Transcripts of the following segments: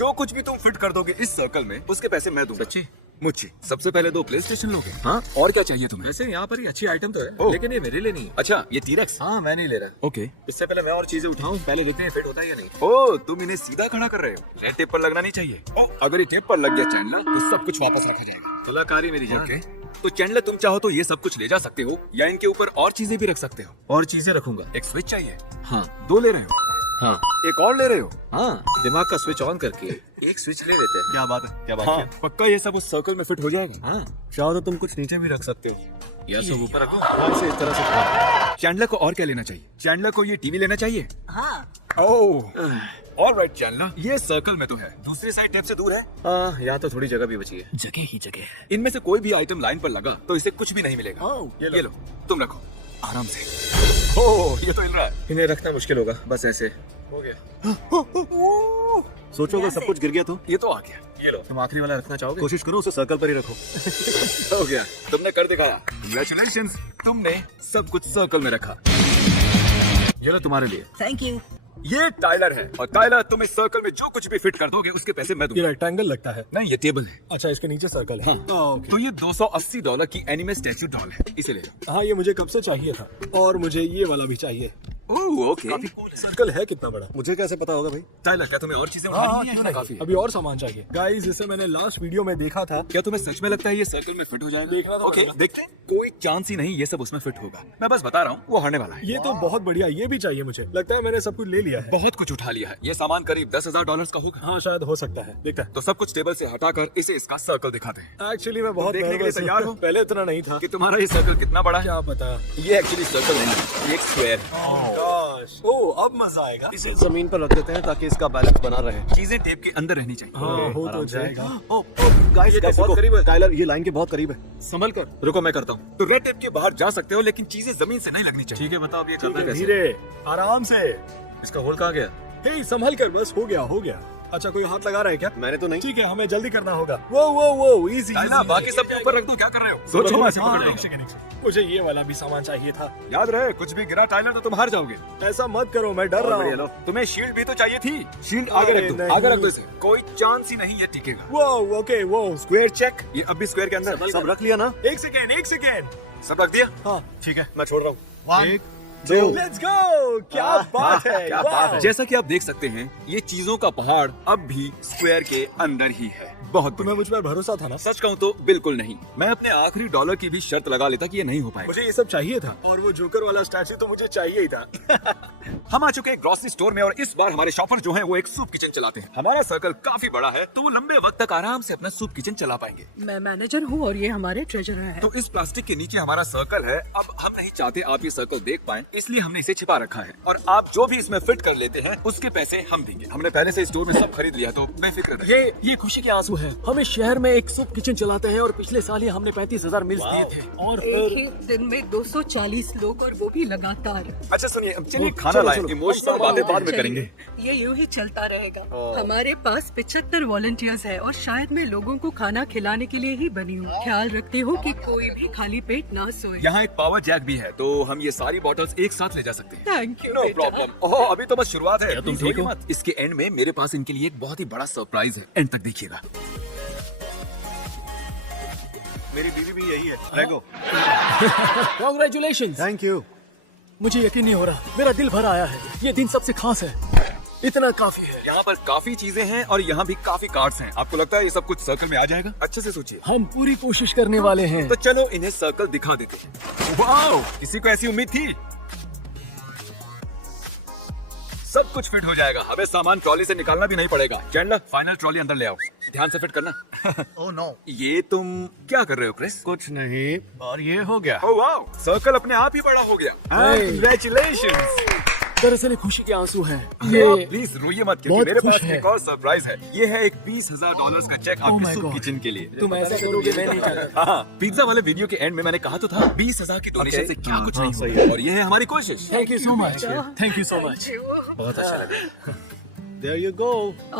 जो कुछ भी तुम फिट कर दोगे इस सर्कल में उसके पैसे मैं दूंगा। सच्ची? मुझे सबसे पहले 2 प्ले स्टेशन लोगे? हाँ। और क्या चाहिए तुम्हें? वैसे यहाँ पर ही अच्छी आइटम तो है, ओह। लेकिन ये मेरे लिए नहीं है। अच्छा ये टीरेक्स। हाँ, मैं नहीं ले रहा। ओके। इससे पहले मैं और चीजें उठाऊं, पहले देखते हैं फिट होता है या नहीं। ओ तुम इन्हें सीधा खड़ा कर रहे हो, रेड टेप पर लगना नहीं चाहिए। ओ, अगर ये टेप पर लग गया चैंडलर तो सब कुछ वापस रखा जाएगा। तुलाकारी मेरी जान। ओके तो चैंडलर तुम चाहो तो ये सब कुछ ले जा सकते हो या इनके ऊपर और चीजें भी रख सकते हो। और चीजें रखूंगा। एक स्विच चाहिए? हाँ 2 ले रहे हो? हाँ एक और ले रहे हो? हाँ, दिमाग का स्विच ऑन करके एक स्विच ले लेते हैं। क्या बात है, क्या बात हाँ है। पक्का ये सब उस सर्कल में फिट हो जाएगा? हाँ, चाहो तो तुम कुछ नीचे भी रख सकते हो। यह सब ऊपर रखो। हाँ, इसे इस तरह से उठाओ। चैंडलर को और क्या लेना चाहिए? चैंडलर को ये टीवी लेना चाहिए? हाँ। ओह ऑलराइट चैंडलर, ये सर्कल में तो है, दूसरी साइड टेप से दूर है। हाँ, यहाँ तो थोड़ी जगह भी बची है। जगह ही जगह। इनमें से कोई भी आइटम लाइन पर लगा तो इसे कुछ भी नहीं मिलेगा। ओह, ये लो तुम रखो आराम से। ओह ये तो हिल रहा है। इन्हें रखना मुश्किल होगा, बस ऐसे हो गया। सोचो अगर सब कुछ गिर गया तो? ये तो आ गया। ये लो, तुम आखिरी वाला रखना चाहोगे? कोशिश करो उसे सर्कल पर ही रखो। हो गया, तुमने कर दिखाया। Congratulations, तुमने सब कुछ सर्कल में रखा। ये लो तुम्हारे लिए। Thank you. ये टाइलर है और टाइलर तुम इस सर्कल में जो कुछ भी फिट कर दोगे उसके पैसे मैं ये दूंगा। रेक्टेंगल लगता है। नहीं ये टेबल है। अच्छा, इसके नीचे सर्कल है। हाँ। ओके। तो ये $280 की एनिमे स्टैचू डॉल है, इसे ले लो। हाँ, ये मुझे कब से चाहिए था और मुझे ये वाला भी चाहिए। Oh okay. सर्कल है कितना बड़ा, मुझे कैसे पता होगा भाई? टाइलर क्या तुम्हें और चीजें हाँ, उठानी है? क्यों या नहीं? काफी है? अभी और सामान चाहिए। गाइस, इसे मैंने लास्ट वीडियो में देखा था। क्या तुम्हें सच में लगता है ये सर्कल में फिट हो जाएगा? देखना तो ओके पड़ेगा। देखते हैं। कोई चांस ही नहीं ये सब उसमें फिट होगा। मैं बस बता रहा हूँ वो हारने वाला है। ये तो बहुत बढ़िया, ये भी चाहिए मुझे। लगता है मैंने सब कुछ ले लिया है। बहुत कुछ उठा लिया है। ये सामान करीब $10,000 का होगा। हाँ, शायद हो सकता है। देखता है। तो सब कुछ टेबल से हटाकर इसे इसका सर्कल दिखाते हैं। एक्चुअली मैं बहुत देखने के लिए nervous हूँ। तैयार हो? पहले इतना नहीं था। कि तुम्हारा ये सर्कल कितना बड़ा है। क्या पता। ये एक्चुअली सर्कल नहीं है, ये एक स्क्वायर है। Gosh, ओह अब मजा आएगा। इसे जमीन पर रख देते हैं ताकि इसका बैलेंस बना रहे। चीजें टेप के अंदर रहनी चाहिए। हाँ, हो तो आराम से। जाएगा। गाइस, ये तो बहुत करीब है। टाइलर, ये लाइन के बहुत करीब है। संभल कर, रुको मैं करता हूँ। तो रेड टेप के बाहर जा सकते हो लेकिन चीजें जमीन से नहीं लगनी चाहिए। ठीक है, बताओ अब ये करना कैसे? धीरे, आराम से। इसका होल कहाँ गया? हे, संभल कर, बस हो गया, हो गया। अच्छा, कोई हाथ लगा रहा है क्या? मैंने तो नहीं। ठीक है, हमें जल्दी करना होगा। वो इजी। टाइलर, बाकी सब ऊपर रख दो, क्या कर रहे हो? सोचो मैं ऐसे पकड़ लूंगा। मुझे ये वाला भी सामान चाहिए था। याद रहे कुछ भी गिरा टाइलर तो तुम हार जाओगे। ऐसा मत करो, मैं डर रहा हूँ। तुम्हें शील्ड भी तो चाहिए थी। शील्ड आगे अरे रख दो, नहीं। आगे रख दो इसे। कोई चांस ही नहीं ये टिकेगा। वो ओके, वो स्क्वायर चेक। ये अब भी स्क्वायर के अंदर सब रख लिया ना? एक सेकेंड। सब रख दिया। हाँ, ठीक है, मैं छोड़ रहा हूँ। 1 2 लेट्स गो। क्या बात है, क्या बात है। वाह। जैसा कि आप देख सकते हैं ये चीजों का पहाड़ अब भी स्क्वायर के अंदर ही है। बहुत तुम्हें मुझ पर भरोसा था ना? सच कहूँ तो बिल्कुल नहीं। मैं अपने आखिरी डॉलर की भी शर्त लगा लेता कि ये नहीं हो पाएगा। मुझे ये सब चाहिए था और वो जोकर वाला स्टैचू तो मुझे चाहिए ही था। हम आ चुके हैं ग्रोसरी स्टोर में और इस बार हमारे शॉपर जो हैं वो एक सूप किचन चलाते हैं। हमारा सर्कल काफी बड़ा है तो वो लंबे वक्त तक आराम से अपना सूप किचन चला पाएंगे। मैं मैनेजर हूँ और ये हमारे ट्रेजरर हैं। तो इस प्लास्टिक के नीचे हमारा सर्कल है। अब हम नहीं चाहते आप ये सर्कल देख पाएं, इसलिए हमने इसे छिपा रखा है और आप जो भी इसमें फिट कर लेते हैं उसके पैसे हम देंगे। हमने पहले से स्टोर में सब खरीद लिया तो बेफिक्र रहिए। ये खुशी के आंसू है। हम इस शहर में एक सूप किचन चलाते हैं और पिछले साल ही हमने 35,000 मिल्स दिए थे और एक ही दिन में 240 लोग और वो भी लगातार। अच्छा सुनिए, अब चलिए खाना चलो, लाएं। चलो। इमोशनल बातें बाद में चलिए, करेंगे। ये यूं ही चलता रहेगा। हमारे पास 75 वॉलंटियर्स है और शायद मैं लोगों को खाना खिलाने के लिए ही बनी हूँ। ख्याल रखती हूँ कि कोई भी खाली पेट ना सोए। यहाँ एक पावर जैक भी है तो हम ये सारी बॉटल्स एक साथ ले जा सकते हैं। Thank you no problem. Oh अभी तो बस शुरुआत है। तुम Please ठीक रोइए हो? मत। इसके एंड में मेरे पास इनके लिए एक बहुत ही बड़ा सरप्राइज है। एंड तक देखिएगा। मेरी बीवी भी यही है। लेगो। Congratulations! Thank you. मुझे यकीन नहीं हो रहा, मेरा दिल भर आया है। ये दिन सबसे खास है, इतना काफी है। यहाँ पर काफी चीजें हैं और यहाँ भी काफी कार्ड्स हैं। आपको लगता है ये सब कुछ सर्कल में आ जाएगा? अच्छे से सोचिए। हम पूरी कोशिश करने वाले हैं। तो चलो इन्हें सर्कल दिखा देते हैं। वाओ, किसी को ऐसी उम्मीद थी? सब कुछ फिट हो जाएगा। हमें सामान ट्रॉली से निकालना भी नहीं पड़ेगा। चैंडलर, फाइनल ट्रॉली अंदर ले आओ। ध्यान से फिट करना। ओह नो, ये तुम क्या कर रहे हो क्रिस? कुछ नहीं और ये हो गया। ओह वाओ, सर्कल अपने आप ही बड़ा हो गया। Congratulations! दरअसल ये खुशी के आंसू हैं। ये प्लीज रोइए मत क्योंकि बहुत मेरे खुश पास है। एक और सरप्राइज है। ये है एक $20,000 का चेक Oh आपके my सूप God. किचन के लिए। तुम ऐसा करोगे मैं नहीं चाहता। हाँ, पिज्जा वाले वीडियो के एंड में मैंने कहा तो था 20,000 की डोनेशन से क्या कुछ नहीं होगा और ये है हमारी कोशिश। Thank you so much, thank you so much. बहुत अच्छा लगा। There you go.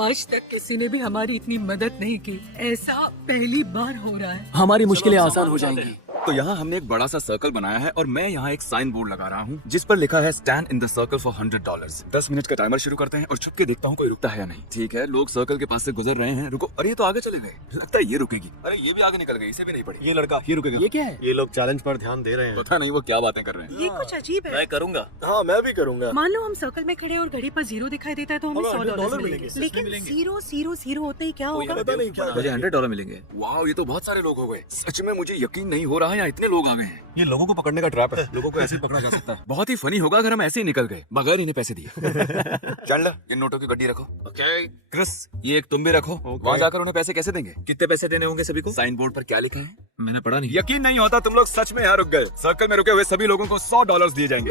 आज तक किसी ने भी हमारी इतनी मदद नहीं की। ऐसा पहली बार हो रहा है। हमारी मुश्किलें आसान हो जाएंगी। तो यहाँ हमने एक बड़ा सा सर्कल बनाया है और मैं यहाँ एक साइन बोर्ड लगा रहा हूँ जिस पर लिखा है stand in the circle for $100। 10 minute का टाइमर शुरू करते हैं और छुप के देखता हूँ कोई रुकता है या नहीं। ठीक है, लोग सर्कल के पास से गुजर रहे हैं। रुको, अरे ये तो आगे चले गए, लगता है ये रुकेगी। अरे ये भी आगे निकल गई, इसे भी नहीं पड़ी। ये लड़का ये रुकेगा। ये क्या है? ये लोग चैलेंज पर ध्यान दे रहे हैं। पता नहीं वो क्या बातें कर रहे हैं। ये कुछ अजीब है। मैं करूंगा। हाँ मैं भी करूंगा। मान लो हम सर्कल में खड़े और घड़ी पर 0 दिखाई देता है तो हमें $100 मिलेंगे। लेकिन 0 होते ही क्या होगा? पता नहीं क्या। मुझे $100 मिलेंगे। वाह, ये तो बहुत सारे लोग हो गए। सच में मुझे यकीन नहीं हो रहा है यहाँ इतने लोग आ गए हैं। ये लोगों को पकड़ने का ट्रैप है। लोगों को ऐसे ही पकड़ा जा सकता है। बहुत ही फनी होगा अगर हम ऐसे ही निकल गए बगैर इन्हें पैसे दिए। चैंडलर, इन नोटों की गड्डी रखो। ओके। क्रिस, ये एक तुम भी रखो। वहाँ जाकर उन्हें पैसे कैसे देंगे? कितने पैसे देने होंगे सभी को? साइन बोर्ड पर क्या लिखा है? मैंने पढ़ा नहीं। यकीन नहीं होता तुम लोग सच में यहाँ रुक गए। सर्कल में रुके हुए सभी लोगों को $100 दिए जाएंगे।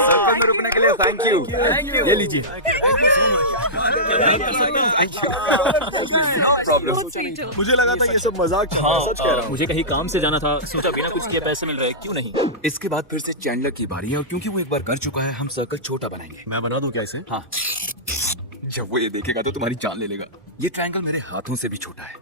सर्कल में रुकने के लिए थैंक यू। ये लीजिए। प्रॉब्लम। मुझे लगा था ये सब मजाक था। सच कह रहा हूँ। मुझे कहीं काम से जाना था, सोचा बिना कुछ किए पैसे मिल रहे, क्यों नहीं? इसके बाद फिर से चैंडलर की बारी है और क्योंकि वो एक बार कर चुका है हम सर्कल छोटा बनाएंगे। मैं बना दूं क्या इसे? हाँ, जब वो ये देखेगा तो तुम्हारी जान ले लेगा। ये ट्रायंगल मेरे हाथों से भी छोटा है।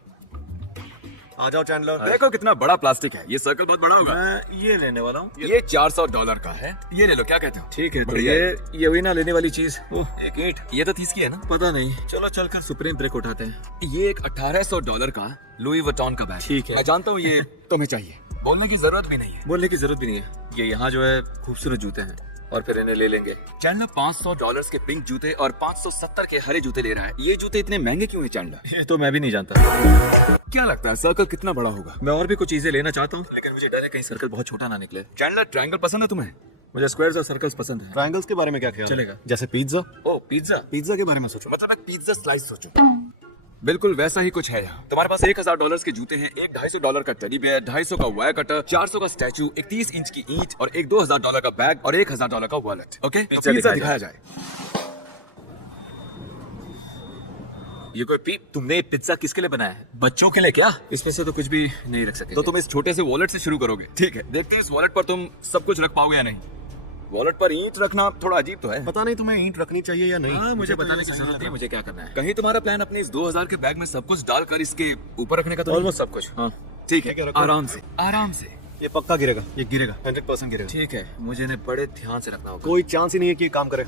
आ जाओ चैंडलर। देखो कितना बड़ा प्लास्टिक है। ये सर्कल बहुत बड़ा होगा। मैं ये लेने वाला हूँ। ये $400 का है। ये ले लो, क्या कहते हो? ठीक है, तो बढ़िया ये वही ना लेने वाली चीज। एक ईंट। ये तो 30 की है ना? पता नहीं, चलो चलकर सुप्रीम ब्रेक उठाते हैं। ये एक $1800 का लुई वुइटन का बैग। ठीक है। मैं जानता हूँ ये तुम्हें चाहिए, बोलने की जरूरत भी नहीं है। बोलने की जरूरत भी नहीं है। ये यहाँ जो है खूबसूरत जूते हैं और फिर इन्हें ले लेंगे। चैंडलर $500 के पिंक जूते और 570 के हरे जूते ले रहा है। ये जूते इतने महंगे क्यों हैं चैंडलर? ये तो मैं भी नहीं जानता। क्या लगता है सर्कल कितना बड़ा होगा? मैं और भी कुछ चीजें लेना चाहता हूँ, लेकिन मुझे डर है कहीं सर्कल बहुत छोटा ना निकले। चैंडलर, ट्रायंगल पसंद है तुम्हें? मुझे स्क्वायर्स और सर्कल्स पसंद है। ट्रायंगल्स के बारे में क्या ख्याल है? चलेगा। जैसे पिज्जा। ओ पिज्जा। पिज्जा के बारे में सोचो। मतलब एक पिज्जा स्लाइस सोचो। बिल्कुल वैसा ही कुछ है यहाँ। तुम्हारे पास $1000 के जूते हैं, एक $250 का टेडी बेयर, 250 का वायर कटर, 400 का स्टैचू, एक 30 इंच की ईंट और एक $2000 का बैग और $1000 का वॉलेट। ओके, पिज्जा दिखाया जाए। ये कोई तुमने पिज्जा किसके लिए बनाया है? बच्चों के लिए क्या? इसमें से तो कुछ भी नहीं रख सके। तो तुम इस छोटे से वॉलेट से शुरू करोगे। ठीक है, देखते हैं इस वॉलेट पर तुम सब कुछ रख पाओगे या नहीं। वॉलेट पर ईंट रखना थोड़ा अजीब तो है। पता नहीं तुम्हें ईंट रखनी चाहिए या नहीं। हाँ, मुझे तो बताने ये की सही जरूरत लग नहीं, रहा। मुझे क्या करना है। कहीं तुम्हारा प्लान अपने इस 2000 के बैग में सब कुछ डालकर इसके ऊपर रखने का तो नहीं? ऑलमोस्ट सब कुछ। हाँ ठीक है, रखो। आराम से आराम से। ये पक्का गिरेगा। ये गिरेगा, 100% गिरेगा। ठीक है, मुझे इन्हें बड़े ध्यान से रखना होगा। कोई चांस ही नहीं है कि ये काम करे।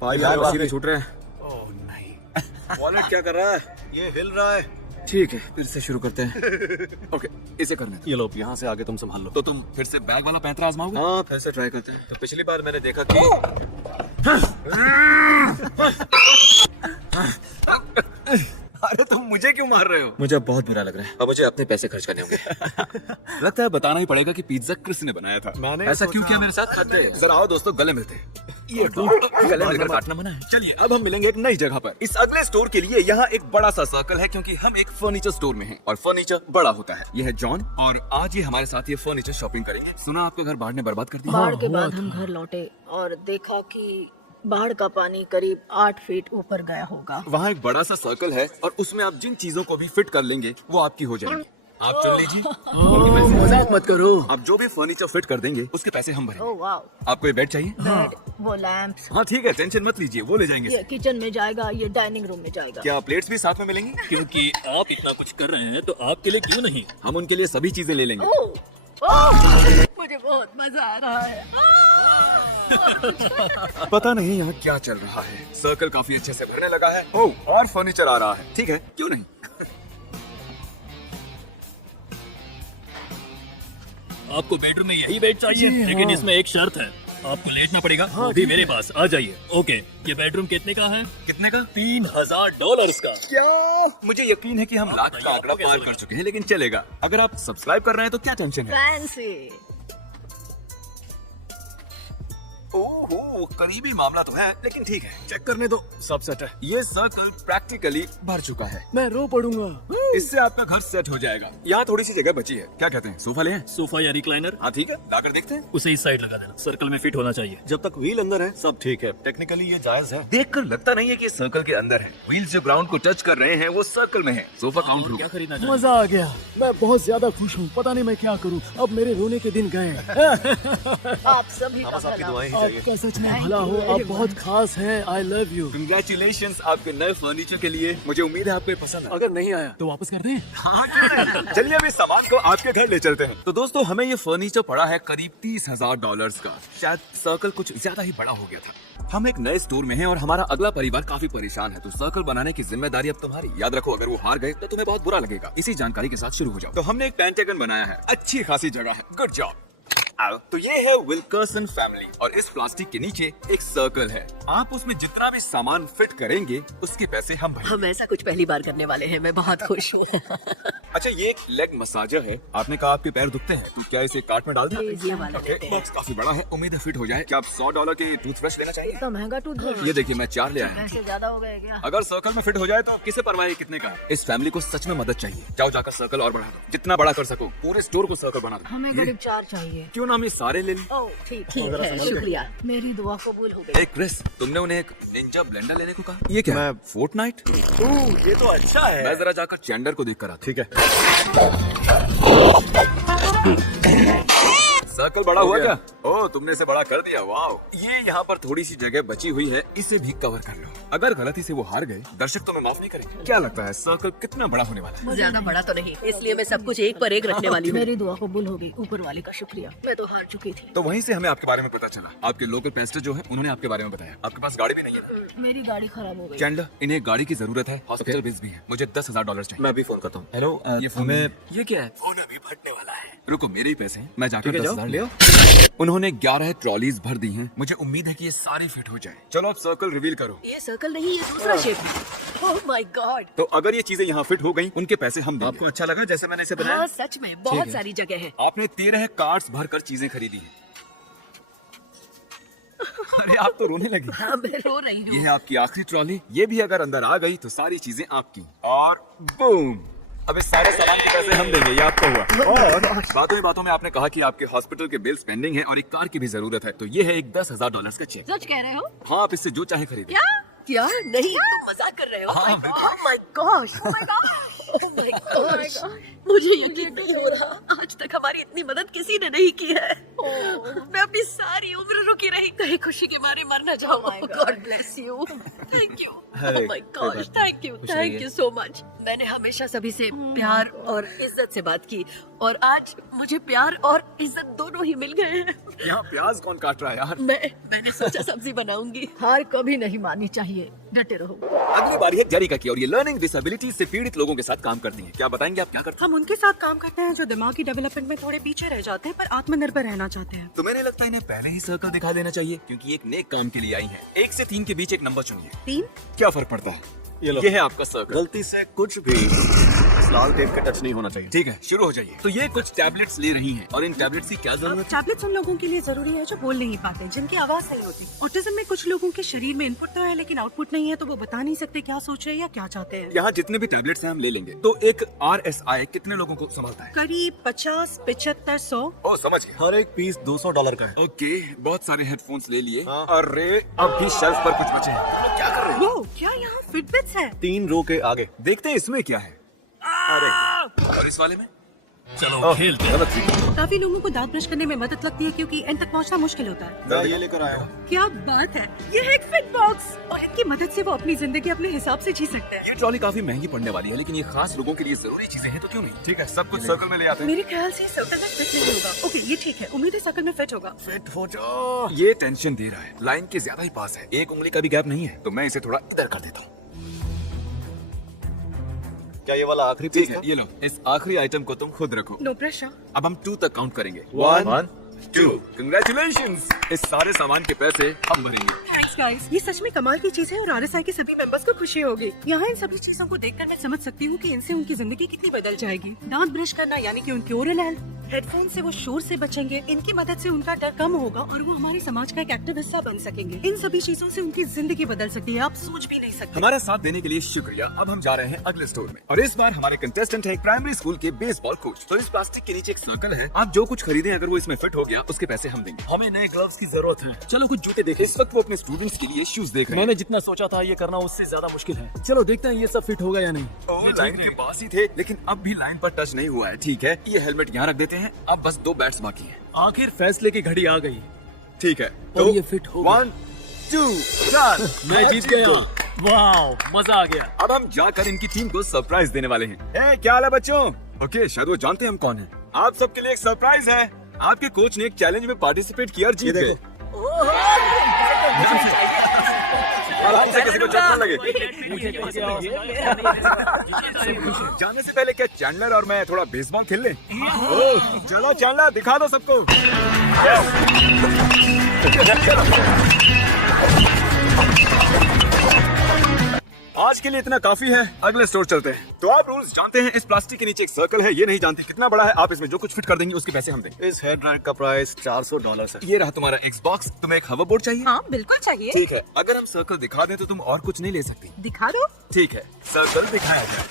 भाई यार, वसीले छूट रहे हैं। ओह नहीं। वॉलेट क्या कर रहा है? ये हिल रहा है। ठीक है, फिर से शुरू करते हैं। ओके, इसे करने दो। ये लो, यहाँ से आगे तुम संभाल लो। तो तुम फिर से बैग वाला पैंतरा आजमाओगे? हाँ, फिर से ट्राई करते हैं। तो पिछली बार मैंने देखा कि अरे तुम मुझे क्यों मार रहे हो? मुझे बहुत बुरा लग रहा है। अब मुझे अपने पैसे खर्च करने होंगे। लगता है बताना ही पड़ेगा कि पिज्जा क्रिस ने बनाया था। मैंने ऐसा क्यों किया मेरे साथ? खाते हैं। जरा आओ दोस्तों, गले मिलते हैं। ये गले मिलकर काटना मना है। चलिए अब हम मिलेंगे एक नई जगह पर। इस अगले स्टोर के लिए यहाँ एक बड़ा सा सर्कल है क्योंकि हम एक फर्नीचर स्टोर में हैं और फर्नीचर बड़ा होता है। ये है जॉन और आज ये हमारे साथ ये फर्नीचर शॉपिंग करेंगे। सुना आपका घर बाढ़ ने बर्बाद कर दिया। बाढ़ के बाद हम घर लौटे और देखा कि बाढ़ का पानी करीब 8 फीट ऊपर गया होगा। वहाँ एक बड़ा सा सर्कल है और उसमें आप जिन चीजों को भी फिट कर लेंगे वो आपकी हो जाएंगी। आप चुन लीजिए। मजाक मत करो। आप जो भी फर्नीचर फिट कर देंगे उसके पैसे हम भरेंगे। ओह वाओ, आपको ये बेड चाहिए? बेड, वो लैंप्स, हाँ ठीक है, टेंशन मत लीजिए, वो ले जाएंगे। ये किचन में जाएगा, ये डाइनिंग रूम में जाएगा। क्या प्लेट्स भी साथ में मिलेंगी? क्योंकि आप इतना कुछ कर रहे हैं तो आपके लिए क्यों नहीं? हम उनके लिए सभी चीजें ले लेंगे। ओह, ओह, मुझे बहुत मजा आ रहा है। पता नहीं यहाँ क्या चल रहा है। सर्कल काफी अच्छे से भरने लगा है। ओह, और फर्नीचर आ रहा है। ठीक है, क्यों नहीं। आपको बेडरूम में यही बेड चाहिए, लेकिन इसमें एक शर्त है, आपको लेटना पड़ेगा। अभी मेरे पास आ जाइए। ओके, ये बेडरूम कितने का है? कितने का? $3000 का। क्या? मुझे यकीन है कि हम लाख का आंकड़ा पार कर चुके हैं, लेकिन चलेगा। अगर आप सब्सक्राइब कर रहे हैं तो क्या टेंशन है। फैंसी। ओह, करीबी मामला तो है, लेकिन ठीक है, चेक करने दो। सब सेट है। ये सर्कल प्रैक्टिकली भर चुका है। मैं रो पड़ूंगा। इससे आपका घर सेट हो जाएगा। यहाँ थोड़ी सी जगह बची है, क्या कहते हैं, सोफा ले आएं? सोफा या रिक्लाइनर? हाँ ठीक है, लाकर देखते हैं। उसे इस साइड लगा देना, सर्कल में फिट होना चाहिए। जब तक व्हील अंदर है सब ठीक है। टेक्निकली ये जायज है। देखकर लगता नहीं है कि सर्कल के अंदर है। व्हील्स जो ग्राउंड को टच कर रहे हैं वो सर्कल में है। सोफा काउंट क्या होगा। खरीदना चाहिए? मजा आ गया। मैं बहुत ज्यादा खुश हूँ। पता नहीं मैं क्या करूँ। अब मेरे रोने के दिन गए। आप सभी का आपकी भला। दुआएं हैं। चाहिए। आपका सच में भला हो, आप बहुत खास हैं। I love you. कंग्रेचुलेशंस आपके नए फर्नीचर के लिए। मुझे उम्मीद है आपको ये पसंद है। अगर नहीं आया तो वापस कर दें। चलिए अभी सामान को आपके घर ले चलते हैं। तो दोस्तों हमें ये फर्नीचर पड़ा है करीब $30,000 का। शायद सर्कल कुछ ज्यादा ही बड़ा हो गया था। हम एक नए स्टोर में हैं और हमारा अगला परिवार काफी परेशान है, तो सर्कल बनाने की जिम्मेदारी अब तुम्हारी। याद रखो, अगर वो हार गए तो तुम्हें बहुत बुरा लगेगा। इसी जानकारी के साथ शुरू हो जाओ। तो हमने एक पेंटागन बनाया है, अच्छी खासी जगह है। Good job. तो ये है विल्कर्सन फैमिली और इस प्लास्टिक के नीचे एक सर्कल है। आप उसमें जितना भी सामान फिट करेंगे उसके पैसे हम भरेंगे। हम ऐसा कुछ पहली बार करने वाले हैं, मैं बहुत खुश हूँ। अच्छा, ये एक लेग मसाजर है। आपने कहा आपके पैर दुखते हैं, तो क्या इसे कार्ट में डाल दें? ये वाला ओके, बॉक्स काफी बड़ा है, उम्मीद है फिट हो जाए। क्या आप $100 के टूथब्रश लेना चाहिए? तो महंगा टूथब्रश। ये देखिए, मैं 4 ले आया हूं। पैसे ज्यादा हो गए क्या? अगर सर्कल में फिट हो जाए तो किसे परवाह है कितने का है। इस फैमिली को सच में मदद चाहिए। जाओ जाकर सर्कल और बढ़ा दो, जितना बड़ा कर सको। पूरे स्टोर को सर्कल बना दो। हमें करीब 4 चाहिए। क्यों ना हम ये सारे ले लें? ओह ठीक है, शुक्रिया। मेरी दुआ कबूल हो गई। ए क्रिस, तुमने उन्हें एक निंजा ब्लेंडर लेने को कहा। ये क्या है? फोर्टनाइट? ये तो अच्छा है। मैं जरा जाकर चैंडर को देख कर आता। ठीक है। सर्कल बड़ा हुआ क्या? ओह, तुमने इसे बड़ा कर दिया। वाह। ये यहाँ पर थोड़ी सी जगह बची हुई है, इसे भी कवर कर लो। अगर गलती से वो हार गए, दर्शक तुम्हें माफ नहीं करेंगे। क्या लगता है सर्कल कितना बड़ा होने वाला है? ज्यादा बड़ा तो नहीं, इसलिए मैं सब कुछ एक पर एक रखने वाली हूँ। मेरी दुआ कबूल हो गई, ऊपर वाले का शुक्रिया। मैं तो हार चुकी थी। तो वहीं से हमें आपके बारे में पता चला। आपके लोकल पेस्टर जो है, उन्होंने आपके बारे में बताया। आपके पास गाड़ी भी नहीं है। मेरी गाड़ी खराब हो गई। चैंडर, इन्हें गाड़ी की जरूरत है, हॉस्पिटल बिल्स भी है। मुझे $10,000 चाहिए। मैं भी फोन करता हूँ। हेलो, ये फोन हमें ये क्या है? फोन अभी फटने वाला है। रुको, मेरे ही पैसे हैं, मैं जाकर ठीक है, जाओ, 10,000 ले ले आओ। उन्होंने 11 ट्रॉलीज भर दी हैं। मुझे उम्मीद है कि ये सारी फिट हो जाए। चलो अब सर्कल रिवील करो। ये सर्कल नहीं, ये दूसरा शेप है। Oh my God. तो अगर ये चीजें यहाँ फिट हो गई, उनके पैसे हम देंगे। आपको अच्छा लगा जैसे मैंने इसे बनाया? हाँ सच में बहुत सारी जगह है। आपने 13 कार्ट्स भरकर चीजें खरीदी हैं। अरे आप तो रोने लगे। हाँ मैं रो रही ये हूँ। है आपकी आखिरी ट्रॉली। ये भी अगर अंदर आ गई तो सारी चीजें आपकी। और बूम, अब इस सारे सामान के पैसे हम देंगे, ये आपका हुआ। और बातों में आपने कहा कि आपके हॉस्पिटल के बिल्स पेंडिंग है और एक कार की भी जरूरत है, तो ये है एक $10,000 का चेक। सच कह रहे हो? हाँ, आप इससे जो चाहे खरीदें। क्या? नहीं, तुम मजाक कर रहे हो? हाँ, Oh my gosh! Oh my gosh! मुझे यकीन नहीं हो रहा, आज तक हमारी इतनी मदद किसी ने नहीं की है। मैं अपनी सारी उम्र रुकी रही, कहीं खुशी के मारे मर न जाओ। God bless you. Thank you. Oh my gosh! Thank you so much. मैंने हमेशा सभी से प्यार और इज्जत से बात की और आज मुझे प्यार और इज्जत दोनों ही मिल गए हैं। यहाँ प्याज कौन काट रहा है यार? मैंने सोचा सब्जी बनाऊंगी। हार कभी नहीं माननी चाहिए, डटे रहो। अगली बारी है जेरिका की और ये लर्निंग डिसेबिलिटी से पीड़ित लोगों के साथ काम करती है। क्या बताएंगे आप क्या करते हैं? हम उनके साथ काम करते हैं जो दिमागी डेवलपमेंट में थोड़े पीछे रह जाते हैं पर आत्मनिर्भर रहना चाहते हैं। तो मैंने लगता है इन्हें पहले ही सर्कल दिखा देना चाहिए, क्योंकि एक नेक काम के लिए आई है। 1 से 3 के बीच एक नंबर चुनिए। 3? क्या फर्क पड़ता है? ये लो। ये है आपका सर्कल। गलती से कुछ भी लाल टेप का टच नहीं होना चाहिए। ठीक है, शुरू हो जाइए। तो ये कुछ टैबलेट्स ले रही हैं और इन टैबलेट्स की क्या जरूरत है? टैबलेट्स उन लोगों के लिए जरूरी है जो बोल नहीं पाते, जिनकी आवाज नहीं होती। ऑटिज्म में कुछ लोगों के शरीर में इनपुट तो है लेकिन आउटपुट नहीं है, तो वो बता नहीं सकते क्या सोच रहे हैं या क्या चाहते हैं। यहाँ जितने भी टैबलेट्स हैं हम ले लेंगे। तो एक RSI कितने लोगों को संभालता है? करीब 50, 75, 100। ओ, समझ गया। हर एक पीस $200 का है। ओके, बहुत सारे हेडफोन्स ले लिए। हाँ। अरे अब भी शेल्फ पर कुछ बचे हैं। क्या कर रहे हो? वो क्या यहाँ फिटबिट्स है? 3 रो के आगे। देखते हैं इसमें क्या है। अरे, और इस वाले में? चलो खेलते हैं। गलत थी। काफी लोगों को दांत ब्रश करने में मदद लगती है क्योंकि एंड तक पहुंचना मुश्किल होता है। मैं ये लेकर आया हूँ। क्या बात है, ये है एक फिट बॉक्स और इनकी मदद से वो अपनी जिंदगी अपने हिसाब से जी सकते हैं। ये ट्रॉली काफी महंगी पड़ने वाली है, लेकिन ये खास लोगों के लिए जरूरी चीजें हैं, तो क्यों नहीं? ठीक है, सब कुछ सर्कल में ले आते हैं। मेरे ख्याल से सर्कल में फिट नहीं होगा। ओके, ये ठीक है, उम्मीद है सर्कल में फिट होगा। फिट हो जाओ। ये टेंशन दे रहा है, लाइन के ज्यादा ही पास है, 1 उंगली का भी गैप नहीं है, तो मैं इसे थोड़ा इधर कर देता हूँ। क्या ये वाला आखिरी ठीक पीस है, ये लो, इस आखिरी आइटम को तुम खुद रखो। No pressure. अब हम 2 तक काउंट करेंगे। 1, 2। कंग्रेचुलेशंस, इस सारे सामान के पैसे हम भरेंगे। थैंक्स गाइस, ये सच में कमाल की चीज है और RSI के सभी मेंबर्स को खुशी होगी। यहाँ इन सभी चीजों को देखकर मैं समझ सकती हूँ कि इनसे उनकी जिंदगी कितनी बदल जाएगी। दांत ब्रश करना यानी कि उनकी ओरल हेल्थ, हेडफोन से वो शोर से बचेंगे, इनकी मदद से उनका डर कम होगा और वो हमारे समाज का एक एक्टिव हिस्सा बन सकेंगे। इन सभी चीजों से उनकी जिंदगी बदल सकती है, आप सोच भी नहीं सकते। हमारा साथ देने के लिए शुक्रिया। अब हम जा रहे हैं अगले स्टोर में और इस बार हमारे कंटेस्टेंट है एक प्राइमरी स्कूल के बेसबॉल कोच। तो इस प्लास्टिक के नीचे एक सर्कल है, आप जो कुछ खरीदें अगर वो इसमें फिट हो गया उसके पैसे हम देंगे। हमें नए ग्लव्स की जरूरत है। चलो कुछ जूते देखें। इस वक्त वो अपने स्टूडेंट्स के लिए शूज देख रहे हैं। मैंने जितना सोचा था ये करना उससे ज्यादा मुश्किल है। चलो देखते हैं ये सब फिट होगा या नहीं। ये लाइन के पास ही थे, लेकिन अब भी लाइन पर टच नहीं हुआ है। ठीक है, ये हेलमेट यहाँ रख देते हैं। अब बस 2 बैट्स बाकी हैं। आखिर फैसले की घड़ी आ गई। ठीक है और ये fit हो गया। 1 2 4 मैं जीत गया। वाह, मजा आ गया। अब हम जाकर इनकी टीम को सरप्राइज देने वाले हैं। क्या हाल है बच्चों? ओके, शायद वो जानते हैं हम कौन हैं। आप सबके लिए एक सरप्राइज है। आपके कोच ने एक चैलेंज में पार्टिसिपेट किया और जीत गए। आराम से, किसी को चोट न लगे। जाने से पहले क्या चैंडलर और मैं थोड़ा बेसबॉल खेल लें? ओह, चलो चैंडलर, दिखा दो सबको। आज के लिए इतना काफी है, अगले स्टोर चलते हैं। तो आप रूल्स जानते हैं। इस प्लास्टिक के नीचे एक सर्कल है, ये नहीं जानते कितना बड़ा है। आप इसमें जो कुछ फिट कर देंगे उसके पैसे हम देंगे। इस हेयर ड्रायर का प्राइस $400 है। ये रहा तुम्हारा Xbox। तुम्हें एक हवर बोर्ड चाहिए? हाँ बिल्कुल चाहिए। ठीक है, अगर हम सर्कल दिखा दें तो तुम और कुछ नहीं ले सकती। दिखा दो। ठीक है, सर्कल दिखाया जाए।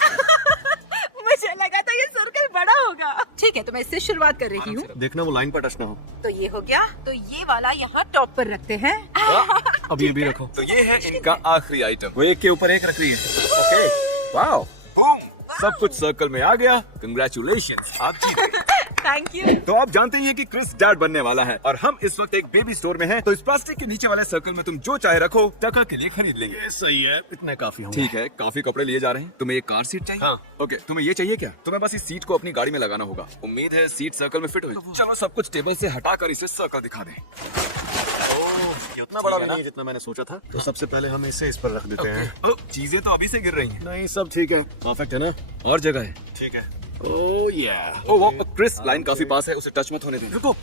मुझे लगा था ये सर्कल बड़ा होगा। ठीक है, तो मैं इससे शुरुआत कर रही हूँ। देखना वो लाइन पर टच ना हो। तो ये हो गया। तो ये वाला यहाँ टॉप पर रखते हैं। अब ये भी रखो। तो ये है इनका आखिरी आइटम। वो एक के ऊपर एक रख रही है। ओके, वाओ, बूम, सब कुछ सर्कल में आ गया। कंग्रेचुलेशंस, आप जीत गए। Thank you. तो आप जानते ही हैं कि क्रिस डैड बनने वाला है और हम इस वक्त एक बेबी स्टोर में हैं। तो इस प्लास्टिक के नीचे वाले सर्कल में तुम जो चाहे रखो, टका के लिए खरीद लेंगे। सही है, इतने काफी होंगे। ठीक है, काफी कपड़े लिए जा रहे हैं। तुम्हें एक कार सीट चाहिए? हाँ। ओके, तुम्हें ये चाहिए क्या? तुम्हें बस इस सीट को अपनी गाड़ी में लगाना होगा। उम्मीद है सीट सर्कल में फिट हो। चलो सब कुछ टेबल से हटाकर इसे सर्कल दिखा दें। ये उतना बड़ा भी नहीं है जितना मैंने सोचा था। तो सबसे पहले हम इसे इस पर रख देते हैं। चीजें तो अभी से गिर रही हैं। नहीं, सब ठीक है, परफेक्ट है ना? और जगह है। ठीक है। ओ वो क्रिस, लाइन काफी पास है, उसे टच मत होने देना। रुको,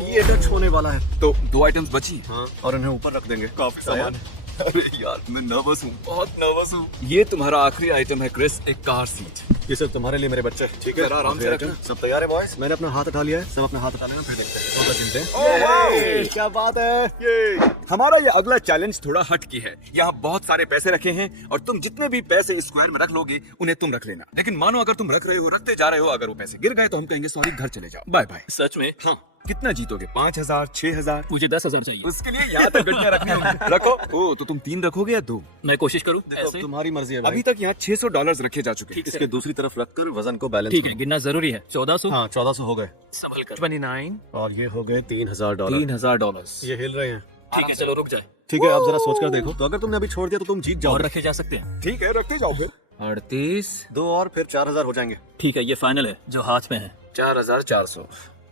ये टच होने वाला है। तो 2 आइटम्स बची। हाँ, और इन्हें ऊपर रख देंगे। काफी सामान है। अरे यार, मैं नर्वस हूँ, बहुत नर्वस हूँ। ये तुम्हारा आखिरी आइटम है क्रिस, एक कार सीट। ये सब तुम्हारे लिए मेरे बच्चे। ठीक है, जरा आराम से रखना। सब तैयार है बॉयज? मैंने अपना हाथ उठा लिया है। सब अपना हाथ उठा लेना, फिर देखते हैं। कौन सा गिनते हैं? ओह, वाओ! ये क्या बात है। ये हमारा ये अगला चैलेंज थोड़ा हट की है। यहाँ बहुत सारे पैसे रखे हैं और तुम जितने भी पैसे स्क्वायर में रख लोगे उन्हें तुम रख लेना। लेकिन मानो अगर तुम रख रहे हो, रखते जा रहे हो, अगर वो पैसे गिर गए तो हम कहेंगे सॉरी, घर चले जाओ, बाय बाय। सच में? हाँ, कितना जीतोगे? 5,000, 6,000? मुझे 10,000 चाहिए। उसके लिए यहाँ तक गड्डियाँ रखनी होंगी। रखो। ओ, तो तुम 3 रखोगे या 2? मैं कोशिश करूँ देखो, ऐसे? तुम्हारी मर्जी है भाई। अभी तक यहाँ $600 रखे जा चुके हैं। इसके दूसरी तरफ रखकर वजन को बैलेंस ठीक है, गिनना जरूरी है। 1400। हाँ, 1400 हो गए। संभल कर। 29। और ये हो गए $3,000। $3,000। ये हिल रहे हैं। ठीक है, चलो रुक जाए। ठीक है, आप जरा सोच कर देखो। तो अगर तुमने अभी छोड़ दिया तो तुम जीत जाओ। और रखे जा सकते हैं। ठीक है, रखते जाओ फिर। 38। 2 और फिर 4,000 हो जाएंगे। ठीक है, ये फाइनल है जो हाथ में है। 4,400।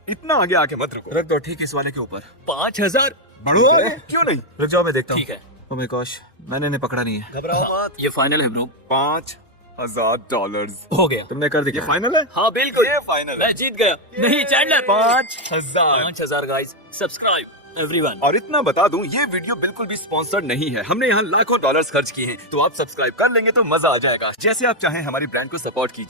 इतना आगे आके मत रुको, रख दो ठीक इस वाले के ऊपर। 5,000। बढ़ो, क्यों नहीं? रुक जाओ, मैं देखता हूँ। ठीक है, ओह माय गॉश, मैंने इन्हें पकड़ा नहीं है। घबराओ मत। ये फाइनल है ब्रो। $5,000 हो गया। तुमने कर दिया। ये फाइनल है? हाँ बिल्कुल, ये फाइनल है। मैं जीत गया। नहीं चैंडलर। 5,000। 5,000 guys, subscribe everyone. और इतना बता दूं, ये वीडियो बिल्कुल भी स्पॉन्सर्ड नहीं है। हमने यहाँ लाखों डॉलर्स खर्च किए हैं, तो आप सब्सक्राइब कर लेंगे तो मजा आ जाएगा। जैसे आप चाहें हमारी ब्रांड को सपोर्ट कीजिए।